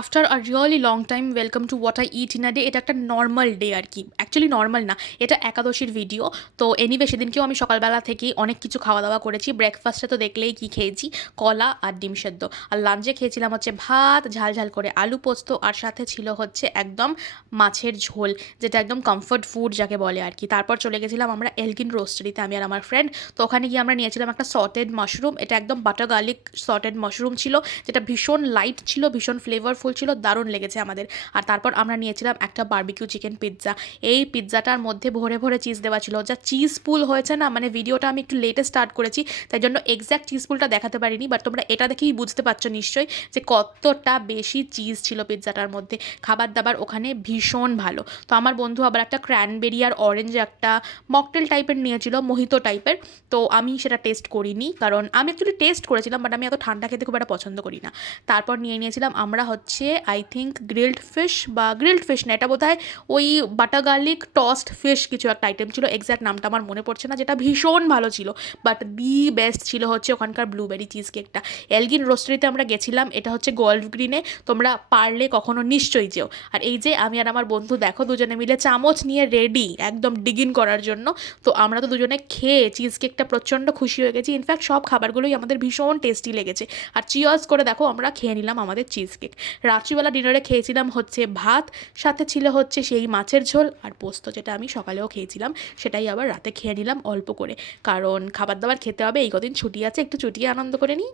After a really long time welcome to what I it in a day. এটা একটা normal day আর কি, actually normal না, এটা একাদশীর ভিডিও। তো এনিওয়ে সেদিনকেও আমি সকালবেলা থেকেই অনেক কিছু খাওয়া দাওয়া করেছি। ব্রেকফাস্টে তো দেখলেই কি খেয়েছি, কলা আর ডিম সেদ্ধ। আর লাঞ্চে খেয়েছিলাম হচ্ছে ভাত, ঝাল ঝাল করে আলু পোস্ত, আর সাথে ছিল হচ্ছে একদম মাছের ঝোল, যেটা একদম কমফর্ট ফুড যাকে বলে আর কি। তারপর চলে গেছিলাম আমরা এলগিন রোস্টারিতে, আমি আর আমার ফ্রেন্ড। তো ওখানে গিয়ে আমরা নিয়েছিলাম একটা সটেড মাশরুম, এটা একদম বাটার গার্লিক সটেড মাশরুম ছিল, যেটা ভীষণ লাইট ছিল, ভীষণ ফ্লেভারফুল ছিল, দারুণ লেগেছে আমাদের। আর তারপর আমরা নিয়েছিলাম একটা বারবিকিউ চিকেন পিৎজা। এই পিৎজাটার মধ্যে ভরে ভরে চিজ দেওয়া ছিল, যা চিজ পুল হয়েছে না, মানে ভিডিওটা আমি একটু লেটে স্টার্ট করেছি, তাই জন্য এক্স্যাক্ট চিজ পুলটা দেখাতে পারিনি, বাট তোমরা এটা দেখেই বুঝতে পারছো নিশ্চয়ই যে কতটা বেশি চিজ ছিল পিৎজাটার মধ্যে। খাবার দাবার ওখানে ভীষণ ভালো। তো আমার বন্ধু আবার একটা ক্র্যানবেরি আর অরেঞ্জ একটা মকটেল টাইপের নিয়েছিল, মোহিতো টাইপের। তো আমি সেটা টেস্ট করিনি, কারণ আমি অ্যাকচুয়ালি টেস্ট করেছিলাম, বাট আমি এত ঠান্ডা খেতে খুব একটা পছন্দ করি না। তারপর নিয়েছিলাম আমরা হচ্ছে আই থিঙ্ক গ্রিলড ফিশ, বা গ্রিলড ফিশ না, এটা বোধহয় ওই বাটার গার্লিক টস্ট ফিশ কিছু একটা আইটেম ছিল, এক্স্যাক্ট নামটা আমার মনে পড়ছে না, যেটা ভীষণ ভালো ছিল। বাট দি বেস্ট ছিল হচ্ছে ওখানকার ব্লুবেরি চিজ কেকটা। এলগিন রোস্টারিতে আমরা গেছিলাম, এটা হচ্ছে গল্ফ গ্রিনে, তোমরা পারলে কখনো নিশ্চয়ই যেও। আর এই যে আমি আর আমার বন্ধু দেখো দুজনে মিলে চামচ নিয়ে রেডি একদম ডিগিন করার জন্য। তো আমরা তো দুজনে খেয়ে চিজ কেকটা প্রচণ্ড খুশি হয়ে গেছি, ইনফ্যাক্ট সব খাবারগুলোই আমাদের ভীষণ টেস্টি লেগেছে। আর চিয়ার্স করে দেখো আমরা খেয়ে নিলাম আমাদের চিজ কেক। রাত্রিবেলা ডিনারে খেয়েছিলাম হচ্ছে ভাত, সাথে ছিল হচ্ছে সেই মাছের ঝোল আর পোস্ত, যেটা আমি সকালেও খেয়েছিলাম, সেটাই আবার রাতে খেয়ে নিলাম অল্প করে, কারণ খাবার দাবার খেতে হবে, এই কদিন ছুটি আছে, একটু চুটিয়ে আনন্দ করে নিই।